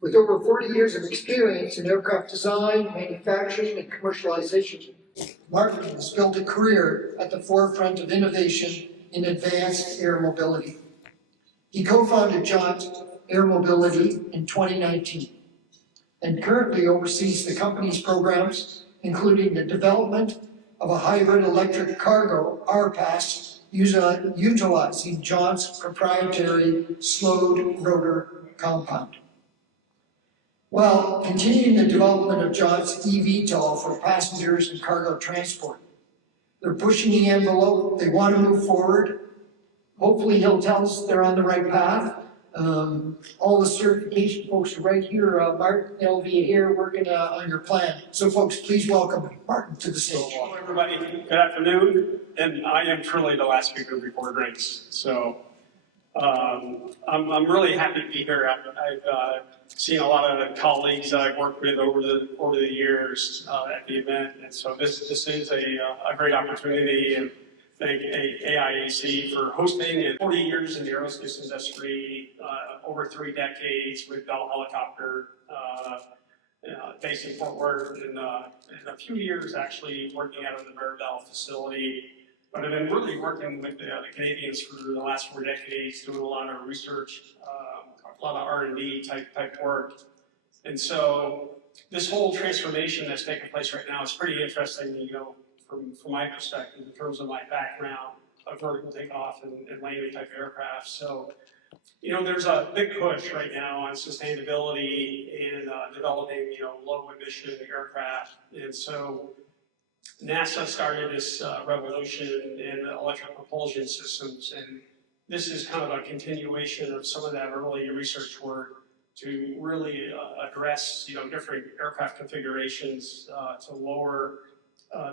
With over 40 years of experience in aircraft design, manufacturing, and commercialization, Martin has built a career at the forefront of innovation in advanced air mobility. He co-founded Jaunt Air Mobility in 2019 and currently oversees the company's programs, including the development of a hybrid electric cargo RPAS utilizing Jaunt's proprietary slowed rotor compound. While continuing the development of Jaunt's eVTOL for passengers and cargo transport. They're pushing the envelope, they want to move forward. Hopefully he'll tell us they're on the right path. All the certification folks are right here. Martin, LV here, working on your plan. So folks, please welcome Martin to the stage. Hello everybody, good afternoon. And I am truly the last speaker before drinks. So I'm really happy to be here. I've seen a lot of the colleagues that I've worked with over the years at the event, and so this is a great opportunity. And thank AIAC for hosting. And 40 years in the aerospace industry, over 3 decades with Bell Helicopter, based in Fort Worth, and a few years actually working out of the Peryea facility. But I've been really working with the Canadians for the last 4 decades, doing a lot of research, a lot of R&D type work. And so this whole transformation that's taking place right now is pretty interesting, you know, from my perspective in terms of my background of vertical takeoff and landing type aircraft. So, you know, there's a big push right now on sustainability and developing, you know, low emission aircraft. And so NASA started this revolution in electric propulsion systems, and this is kind of a continuation of some of that early research work to really address, you know, different aircraft configurations to lower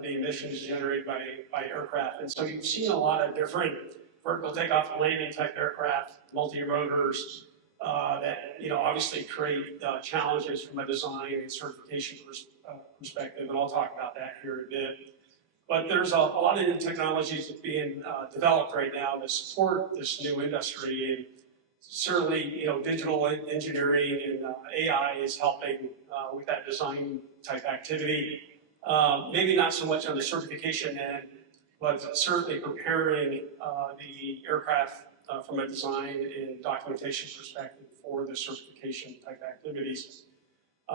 the emissions generated by aircraft. And so you've seen a lot of different vertical takeoff and landing type aircraft, multi-rotors, that, you know, obviously create challenges from a design and certification perspective, and I'll talk about that here in a bit. But there's a lot of new technologies being developed right now to support this new industry, and certainly, you know, digital engineering and AI is helping with that design type activity. Maybe not so much on the certification end, but certainly preparing the aircraft from a design and documentation perspective for the certification type activities.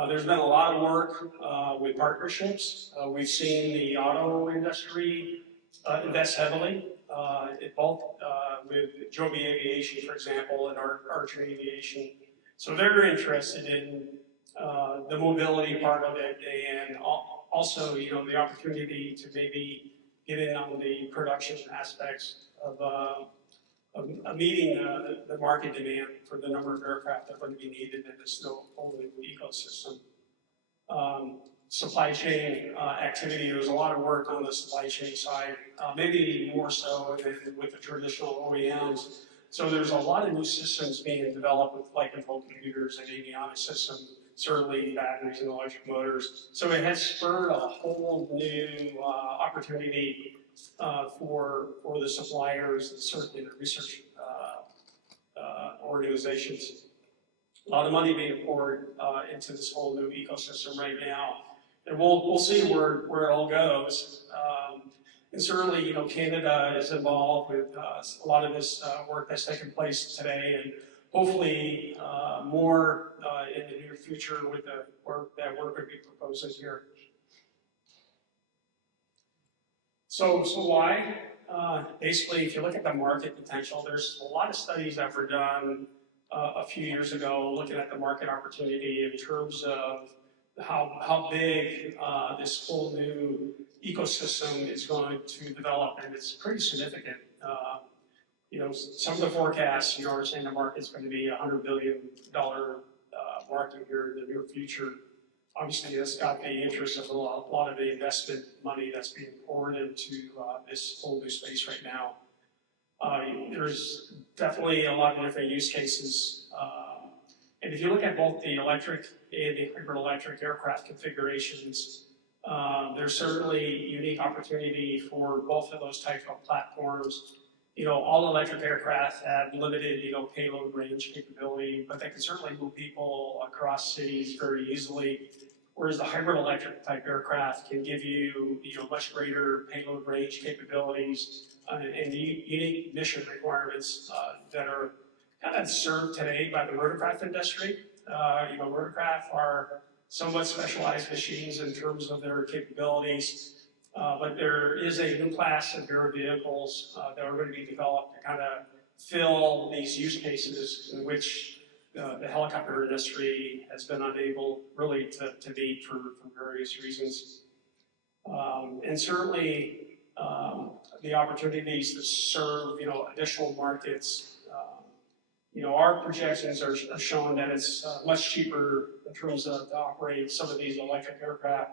There's been a lot of work with partnerships. We've seen the auto industry invest heavily, both with Joby Aviation, for example, and Archer Aviation. So they're interested in the mobility part of it, and also, you know, the opportunity to maybe get in on the production aspects of meeting the market demand for the number of aircraft that are going to be needed in this whole new ecosystem. Supply chain activity, there's a lot of work on the supply chain side, maybe more so than with the traditional OEMs. So there's a lot of new systems being developed with flight control computers and avionics systems, certainly batteries and electric motors. So it has spurred a whole new opportunity for the suppliers and certainly the research organizations. A lot of money being poured into this whole new ecosystem right now, and we'll see where it all goes. And certainly, you know, Canada is involved with a lot of this work that's taking place today, and hopefully more in the near future with the work that we're going to be proposing here. So why? Basically, if you look at the market potential, there's a lot of studies that were done a few years ago looking at the market opportunity in terms of how big this whole new ecosystem is going to develop, and it's pretty significant. You know, some of the forecasts, you know, are saying the market's going to be a $100 billion market here in the near future. Obviously, that's got the interest of a lot of the investment money that's being poured into this whole new space right now. There's definitely a lot of different use cases. And if you look at both the electric and the hybrid electric aircraft configurations, there's certainly unique opportunity for both of those types of platforms. all electric aircraft have limited, payload range capability, but they can certainly move people across cities very easily. Whereas the hybrid electric type aircraft can give you, much greater payload range capabilities and unique mission requirements that are kind of served today by the rotorcraft industry. Rotorcraft are somewhat specialized machines in terms of their capabilities, but there is a new class of aero vehicles that are going to be developed to kind of fill these use cases in which the helicopter industry has been unable really to meet for various reasons. And certainly the opportunities to serve, additional markets. Our projections are showing that it's much cheaper in terms of to operate some of these electric aircraft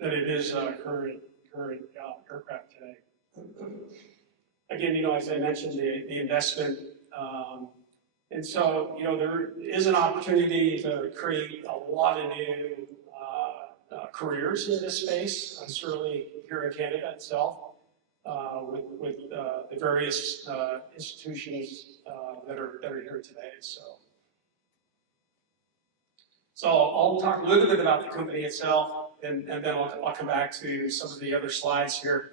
than it is current aircraft today. Again, as I mentioned, the investment, and so, there is an opportunity to create a lot of new careers in this space, certainly here in Canada itself, with the various institutions that are here today. So I'll talk a little bit about the company itself, and then I'll come back to some of the other slides here.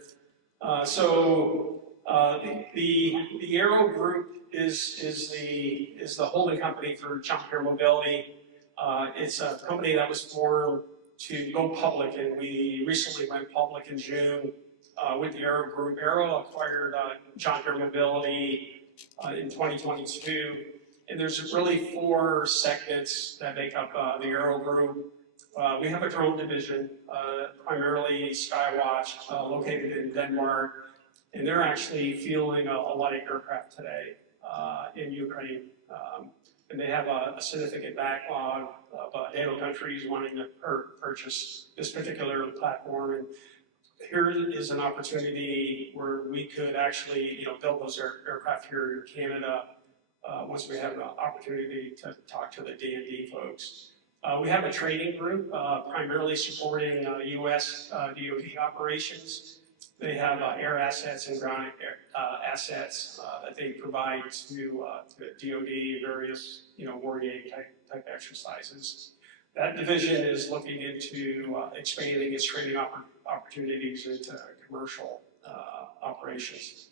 The Aero Group is the holding company for Jaunt Air Mobility. It's a company that was formed to go public, and we recently went public in June with the Aero Group. Aero acquired Jaunt Air Mobility in 2022, and there's really 4 segments that make up the Aero Group. We have a drone division, primarily Skywatch, located in Denmark, and they're actually fielding a light aircraft today in Ukraine. And they have a significant backlog of NATO countries wanting to purchase this particular platform. And here is an opportunity where we could actually, build those aircraft here in Canada once we have an opportunity to talk to the D&D folks. We have a training group primarily supporting U.S. DoD operations. They have air assets and ground assets that they provide to DoD, various warrior type exercises. That division is looking into expanding its training opportunities into commercial operations.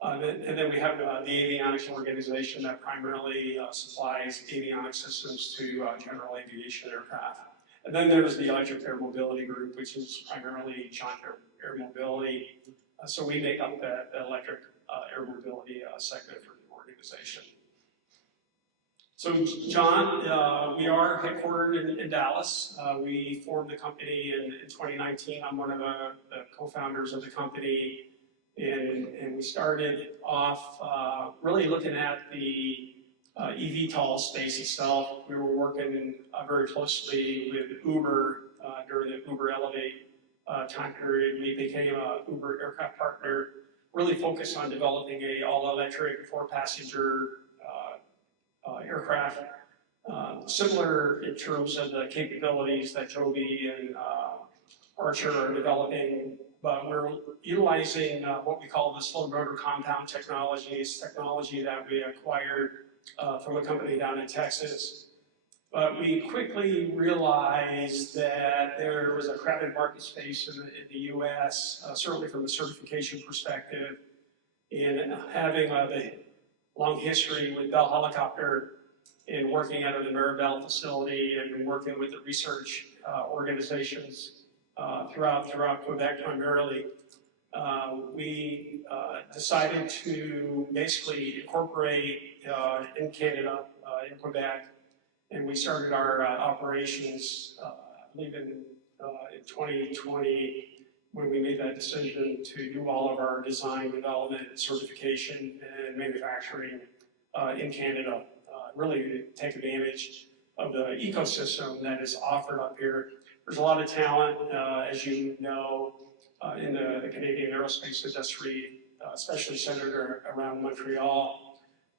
And then we have the avionics organization that primarily supplies avionics systems to general aviation aircraft. And then there's the Electric Air Mobility Group, which is primarily Jaunt Air Mobility. So we make up the Electric Air Mobility segment for the organization. So Jaunt, we are headquartered in Dallas. We formed the company in 2019. I'm one of the co-founders of the company. And we started off really looking at the eVTOL space itself. We were working very closely with Uber during the Uber Elevate time period. We became an Uber aircraft partner, really focused on developing a all-electric 4-passenger aircraft, similar in terms of the capabilities that Joby and Archer are developing, but we're utilizing what we call the slow rotor compound technologies, technology that we acquired from a company down in Texas. But we quickly realized that there was a crowded market space in the U.S., certainly from a certification perspective, and having the long history with Bell Helicopter and working out of the Maribel facility and working with the research organizations throughout Quebec primarily, we decided to basically incorporate in Canada, in Quebec, and we started our operations, I believe in 2020, when we made that decision to do all of our design, development, certification, and manufacturing in Canada, really to take advantage of the ecosystem that is offered up here. There's a lot of talent, as you know, in the Canadian aerospace industry, especially centered around Montreal,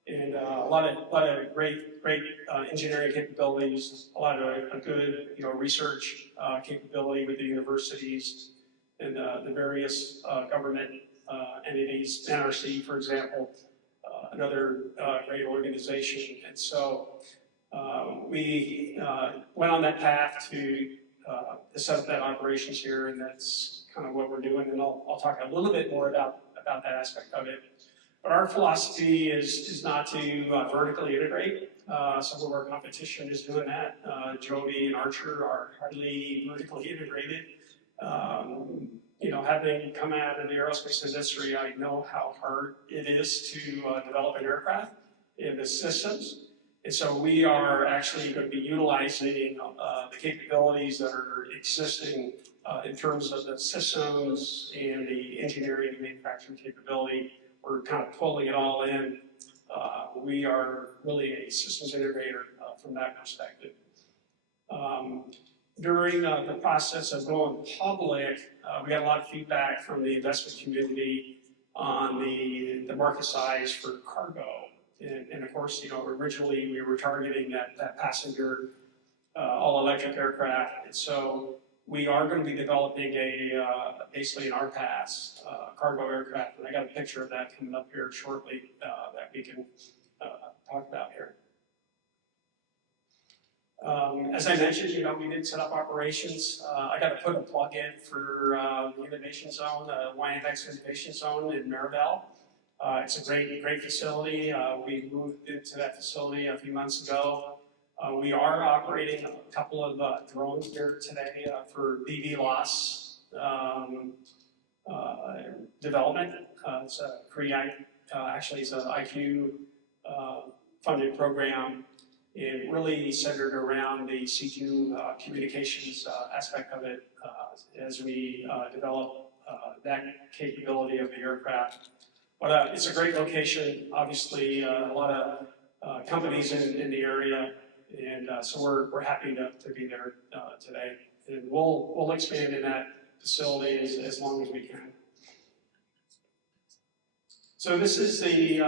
and a lot of great engineering capabilities, a lot of good research capability with the universities and the various government entities, NRC, for example, another great organization. And so we went on that path to set up that operations here, and that's kind of what we're doing. And I'll talk a little bit more about that aspect of it. But our philosophy is not to vertically integrate. Some of our competition is doing that. Joby and Archer are highly vertically integrated. You know, having come out of the aerospace industry, I know how hard it is to develop an aircraft and the systems. And so we are actually going to be utilizing the capabilities that are existing in terms of the systems and the engineering and manufacturing capability. We're kind of pulling it all in. We are really a systems integrator from that perspective. During the process of going public, we got a lot of feedback from the investment community on the market size for cargo. And of course, you know, originally we were targeting that passenger all-electric aircraft. And so we are going to be developing basically an RPAS cargo aircraft. And I got a picture of that coming up here shortly that we can talk about here. As I mentioned, you know, we did set up operations. I got to put a plug in for the Innovation Zone, the YMX Innovation Zone in Maribel. It's a great facility. We moved into that facility a few months ago. We are operating a couple of drones here today for BVLOS development. It's a Peryea, actually it's an IQ funded program, and really centered around the C2 communications aspect of it as we develop that capability of the aircraft. But it's a great location, obviously a lot of companies in the area, and so we're happy to be there today. And we'll expand in that facility as long as we can. So this is the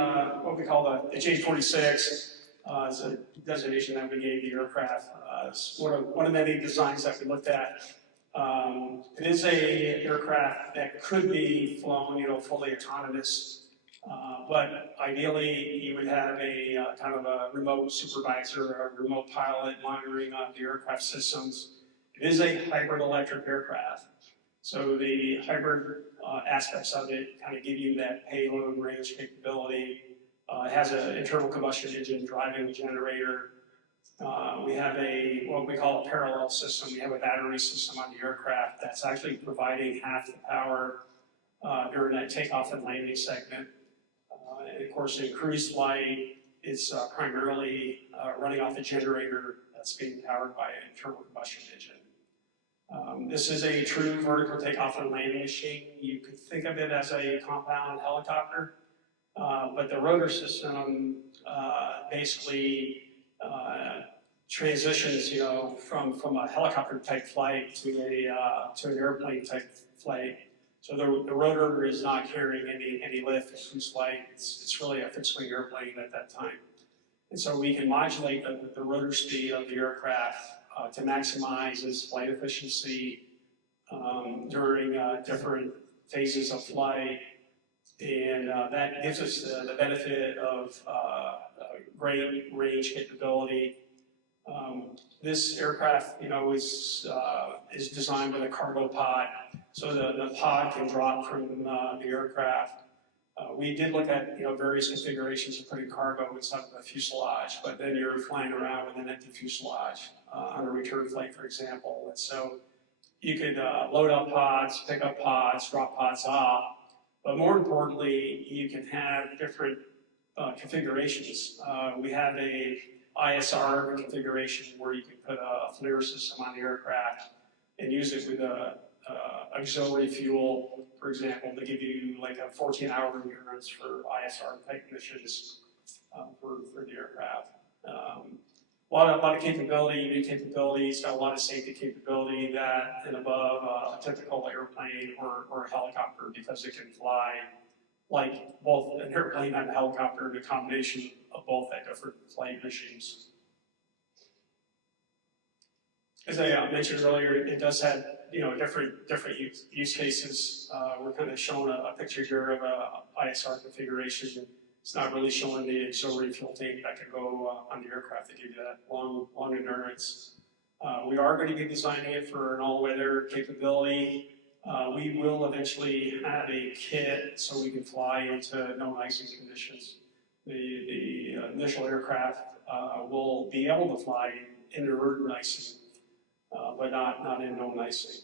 what we call the J46. It's a designation that we gave the aircraft. It's one of many designs that we looked at. It is a aircraft that could be flown, you know, fully autonomous. But ideally, you would have a kind of a remote supervisor or a remote pilot monitoring the aircraft systems. It is a hybrid electric aircraft. So the hybrid aspects of it kind of give you that payload range capability. It has an internal combustion engine driving the generator. We have what we call a parallel system. We have a battery system on the aircraft that's actually providing half the power during that takeoff and landing segment. And of course, in cruise flight, it's primarily running off a generator that's being powered by an internal combustion engine. This is a true vertical takeoff and landing machine. You could think of it as a compound helicopter, but the rotor system basically transitions, you know, from a helicopter type flight to an airplane type flight. So the rotor is not carrying any lift in cruise flight. It's really a fixed wing airplane at that time. And so we can modulate the rotor speed of the aircraft to maximize its flight efficiency during different phases of flight. And that gives us the benefit of great range capability. This aircraft, you know, is designed with a cargo pod, so the pod can drop from the aircraft. We did look at, you know, various configurations of putting cargo inside of the fuselage, but then you're flying around with an empty fuselage on a return flight, for example. And so you could load up pods, pick up pods, drop pods off, but more importantly, you can have different configurations. We have a ISR configuration where you can put a flare system on the aircraft and use it with a auxiliary fuel, for example, to give you like a 14-hour endurance for ISR type missions for the aircraft. A lot of capability, unique capabilities, got a lot of safety capability that and above a typical airplane or a helicopter, because it can fly like both an airplane and a helicopter, and a combination of both at different flight regimes. as I mentioned earlier, it does have, different use cases. We're kind of showing a picture here of a ISR configuration. It's not really showing the auxiliary fuel tank that could go on the aircraft to give you that long endurance. We are going to be designing it for an all-weather capability. We will eventually have a kit so we can fly into known icing conditions. The initial aircraft will be able to fly in inverted icing, but not in known icing.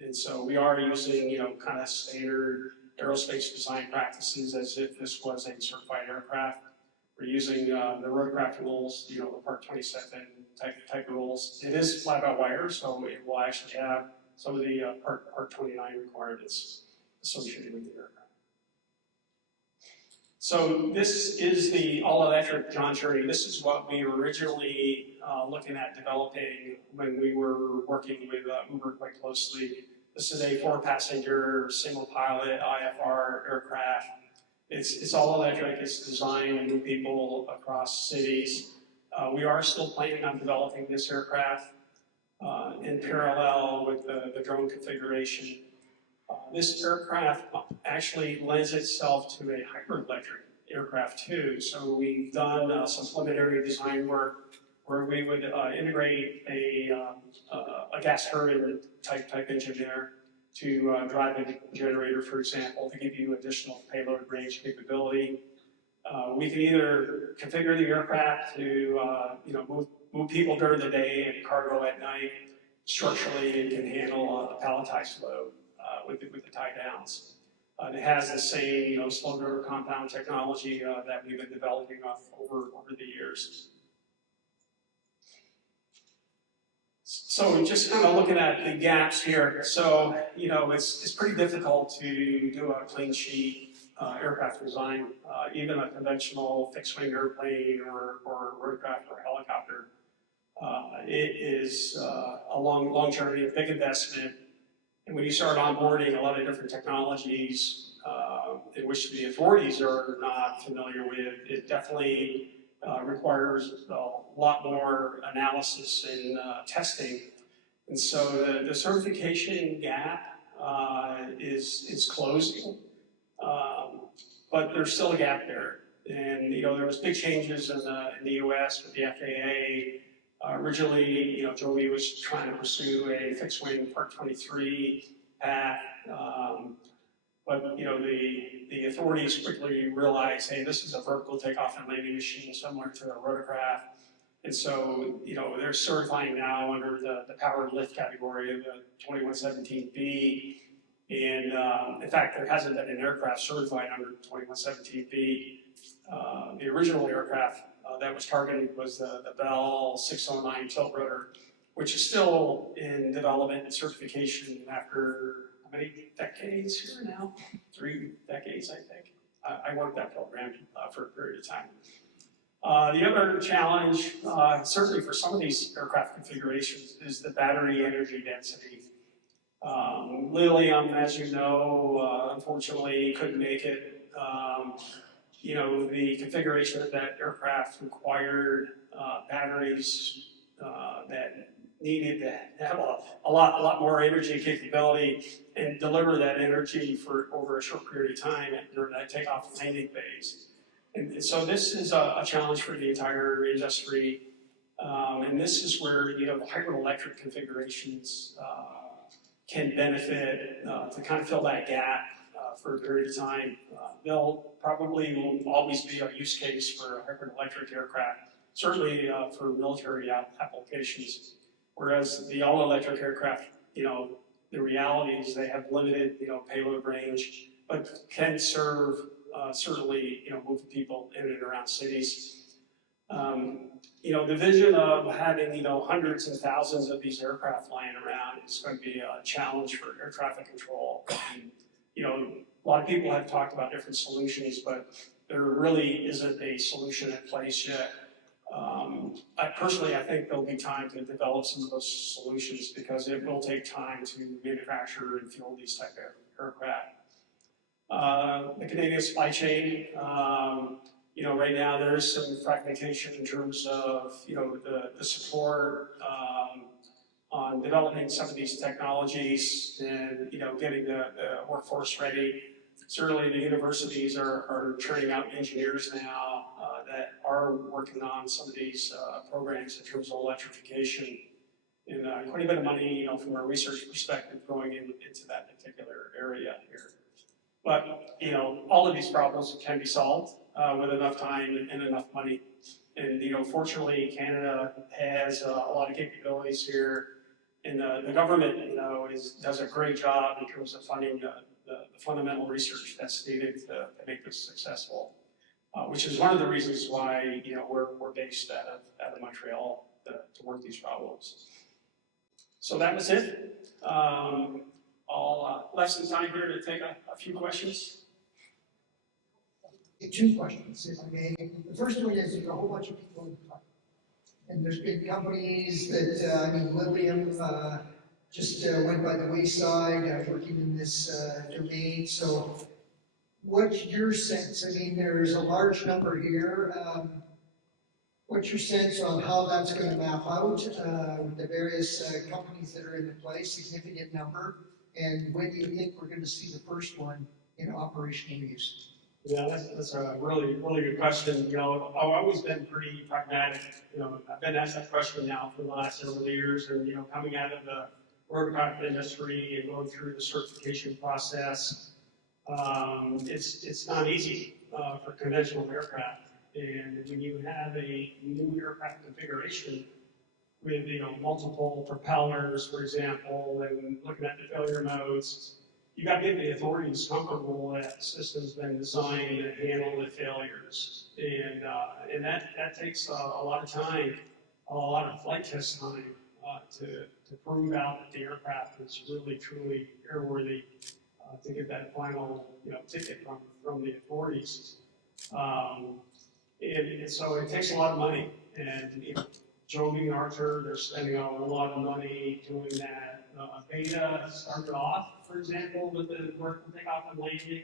And so we are using, kind of standard aerospace design practices as if this was a certified aircraft. We're using the Rotorcraft rules, the Part 27 type rules. It is fly-by-wire, so it will actually have some of the Part 29 requirements associated with the aircraft. So this is the all-electric Jaunt journey. This is what we were originally looking at developing when we were working with Uber quite closely. This is a 4-passenger, single-pilot IFR aircraft. It's all electric. It's designed to move people across cities. We are still planning on developing this aircraft in parallel with the drone configuration. This aircraft actually lends itself to a hybrid electric aircraft too. So we've done some preliminary design work where we would integrate a gas turbine type engine there to drive a generator, for example, to give you additional payload range capability. We can either configure the aircraft to move people during the day and cargo at night. Structurally, it can handle a palletized load with the tie downs. It has the same slow rotor compound technology that we've been developing over the years. So just kind of looking at the gaps here. So it's pretty difficult to do a clean sheet aircraft design, even a conventional fixed-wing airplane or rotorcraft or helicopter. It is a long journey, a big investment. And when you start onboarding a lot of different technologies in which the authorities are not familiar with, it definitely requires a lot more analysis and testing. And so the certification gap is closing, but there's still a gap there. And there was big changes in the U.S. with the FAA. Originally, Joby was trying to pursue a fixed-wing Part 23 path, but the authorities quickly realized, hey, this is a vertical takeoff and landing machine similar to a rotorcraft, and so they're certifying now under the powered lift category of the 2117B, and in fact, there hasn't been an aircraft certified under 2117B. The original aircraft that was targeted was the Bell 609 tilt rotor, which is still in development and certification after how many decades here now? 3 decades, I think. I worked that program for a period of time. The other challenge, certainly for some of these aircraft configurations, is the battery energy density. Lilium, as you know, unfortunately couldn't make it. The configuration of that aircraft required batteries that needed to have a lot more energy capability and deliver that energy for over a short period of time during that takeoff and landing phase. And so this is a challenge for the entire industry. And this is where the hybrid electric configurations can benefit to kind of fill that gap for a period of time. They'll probably will always be a use case for a hybrid electric aircraft, certainly for military applications. Whereas the all-electric aircraft, the reality is they have limited, payload range, but can serve certainly, moving people in and around cities. The vision of having, hundreds and thousands of these aircraft flying around is going to be a challenge for air traffic control. And, a lot of people have talked about different solutions, but there really isn't a solution in place yet. I think there'll be time to develop some of those solutions because it will take time to manufacture and fuel these type of aircraft. The Canadian supply chain, right now there is some fragmentation in terms of, the support developing some of these technologies and, getting the workforce ready. Certainly the universities are churning out engineers now that are working on some of these programs in terms of electrification. And quite a bit of money, from a research perspective going into that particular area here. But, all of these problems can be solved with enough time and enough money. And, fortunately, Canada has a lot of capabilities here. And the government, does a great job in terms of funding the fundamental research that's needed to make this successful, which is one of the reasons why, we're based out of Montreal to work these problems. So that was it. I'll left some time here to take a few questions. Two questions, if I may. The first one is, there's a whole bunch of people in the and there's big companies that, Lilium just went by the wayside working in this domain. So what's your sense? There's a large number here. What's your sense on how that's going to map out with the various companies that are in place, significant number? And when do you think we're going to see the first one in operational use? Yeah, that's a really, really good question. I've always been pretty pragmatic. I've been asked that question now for the last several years, and coming out of the rotorcraft industry and going through the certification process, it's not easy for conventional aircraft. And when you have a new aircraft configuration with multiple propellers, for example, and looking at the failure modes, you got to get the authorities comfortable that the system's been designed to handle the failures, and that takes a lot of time, a lot of flight test time to prove out that the aircraft is really truly airworthy to get that final ticket from the authorities. And so it takes a lot of money, and Joby and Arthur, they're spending a lot of money doing that. Beta started off, for example, with the vertical takeoff and landing,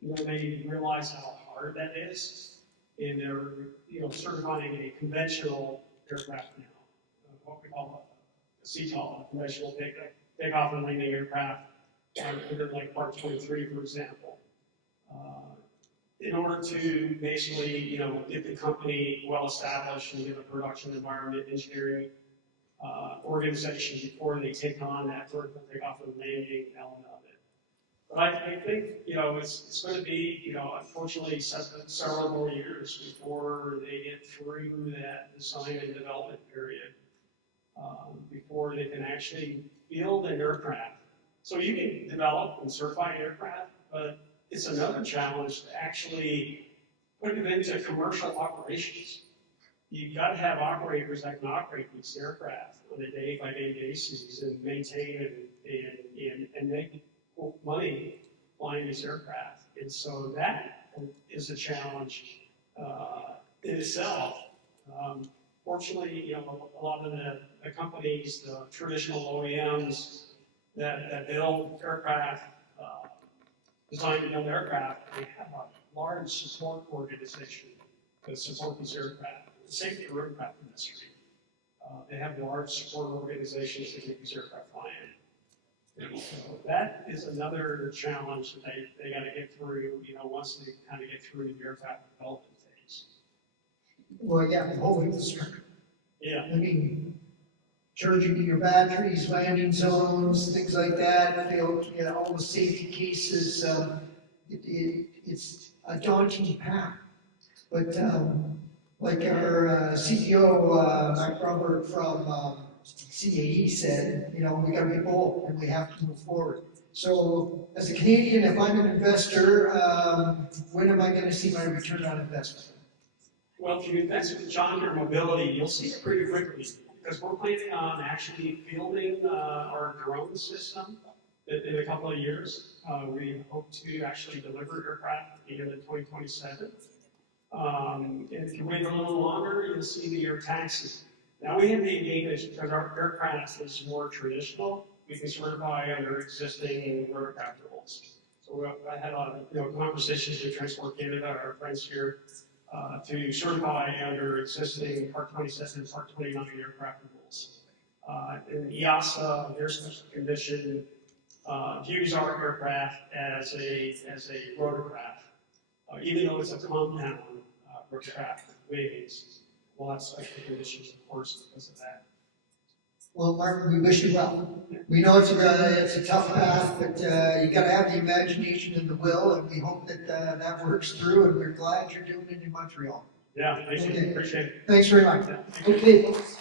and they realize how hard that is, and they're certifying a conventional aircraft now, what we call a CTOL, a conventional takeoff and landing aircraft, like Part 23, for example. In order to basically, get the company well established and get a production environment engineering organization before they take on that vertical takeoff and landing element of it. But I think, it's going to be, unfortunately, several more years before they get through that design and development period, before they can actually build an aircraft. So you can develop and certify an aircraft, but it's another challenge to actually put it into commercial operations. You've got to have operators that can operate these aircraft on a day-by-day basis and maintain and make money flying these aircraft. And so that is a challenge in itself. Fortunately, a lot of the companies, the traditional OEMs that build aircraft, design to build aircraft, they have a large support organization to support these aircraft. The same for the aircraft industry. They have large support organizations that keep these aircraft flying. And so that is another challenge that they got to get through, once they kind of get through the aircraft development phase. Well, yeah, the whole infrastructure. Yeah. Charging your batteries, landing zones, things like that, all the safety cases, it's a daunting path. But like our CEO, Mac Robert from CAE said, we got to be bold and we have to move forward. So as a Canadian, if I'm an investor, when am I going to see my return on investment? Well, if you invest with Jaunt Air Mobility, you'll see it pretty quickly, because we're planning on actually fielding our drone system in a couple of years. We hope to actually deliver aircraft at the end of 2027. And if you wait a little longer, you'll see the air taxi. Now we have the advantage, because our aircraft is more traditional, we can certify under existing rotorcraft rules. So I had conversations with Transport Canada, our friends here, to certify under existing Part 27 and Part 29 aircraft rules. And EASA, their special condition, views our aircraft as a rotorcraft. Even though it's a compound rotorcraft with wings, we'll have special conditions, of course, because of that. Well, Mark, we wish you well. We know it's a tough path, but you gotta have the imagination and the will, and we hope that that works through, and we're glad you're doing it in Montreal. Yeah, thank you. Okay. Appreciate it. Thanks very much. Yeah, thank you. Okay, folks.